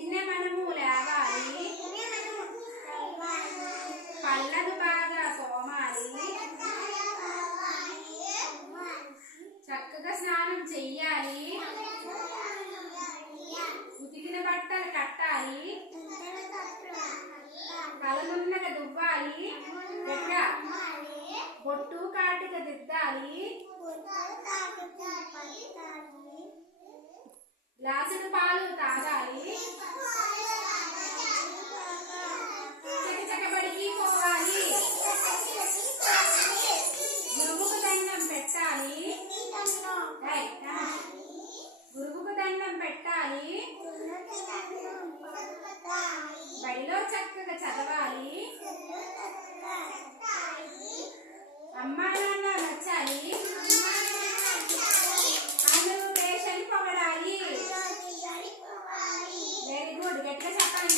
ఉదయాన్నే మనము లేవాలి, పళ్ళను బాగా తోమాలి, చక్కగా స్నానం చెయ్యాలి, ఉతికిన బట్టలు కట్టాలి, తలనున్నగా దువ్వాలి, బొట్టు కాటుక దిద్దాలి, గ్లాసుడు పాలు తాగాలి, చకచకబడికి పోవాలి, గురువుకు దండం పెట్టాలి, గురువుకు దండం పెట్టాలి, బడిలో చక్కగా చదవాలి, అమ్మా నాన్న నచ్చాలి, అందరూ పేషెంట్ పొగడాలి. వెరీ గుడ్, గట్టిగా చెప్పాలి.